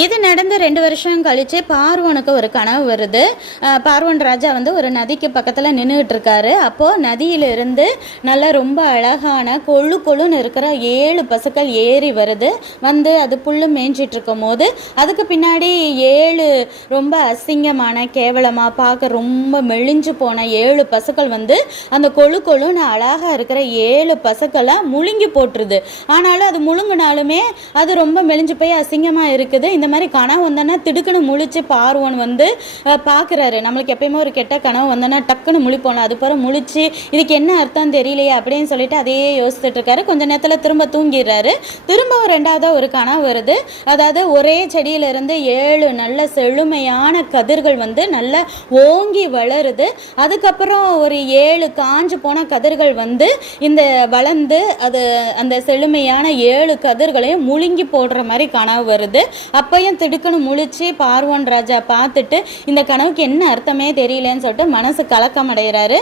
இது நடந்து 2 வருஷம் கழிச்சு பார்வனுக்கு ஒரு கனவு வருது. பார்வன் ராஜா ஒரு நதிக்கு பக்கத்தில் நின்றுட்டு இருக்காரு. அப்போது நதியிலிருந்து நல்லா ரொம்ப அழகான கொழு கொழுன்னு இருக்கிற 7 பசுக்கள் ஏறி வருது. அது புல்லு மேய்ஞ்சிட்டு இருக்கும் போது அதுக்கு பின்னாடி 7 ரொம்ப அசிங்கமான கேவலமாக பார்க்க ரொம்ப மெலிஞ்சு போன 7 பசுக்கள் அந்த கொழு கொழுன்னு அழகாக இருக்கிற 7 பசுக்களை முழுங்கி போட்டுருது. ஆனாலும் அது முழுங்கினாலுமே அது ரொம்ப மெலிஞ்சு போய் அசிங்கமாக இருக்குது. இந்த மாதிரி கனவு வந்தோன்னா திடுக்குன்னு முழிச்சு பார்வன் பார்க்குறாரு. நம்மளுக்கு எப்பயுமே ஒரு கெட்ட கனவு வந்தோன்னா டக்குன்னு முழிப்போம். அது போல முழிச்சு இதுக்கு என்ன அர்த்தம் தெரியலையே அப்படின்னு சொல்லிட்டு அதையே யோசிச்சுட்டு இருக்காரு. கொஞ்ச நேரத்தில் திரும்ப தூங்கிடுறாரு. திரும்ப 2வது ஒரு கனவு வருது. அதாவது ஒரே செடியிலிருந்து 7 நல்ல செழுமையான கதிர்கள் நல்லா ஓங்கி வளருது. அதுக்கப்புறம் ஒரு 7 காஞ்சு போன கதிர்கள் இந்த வளர்ந்து அது அந்த செழுமையான 7 கதிர்களையும் முழுங்கி போடுற மாதிரி கனவு வருது. அப்பையும் திடுக்குன்னு முழிச்சு பார்வன் ராஜா பார்த்துட்டு இந்த கனவுக்கு என்ன அர்த்தமே தெரியலன்னு சொல்லிட்டு மனசு கலக்கம் அடைகிறாரு.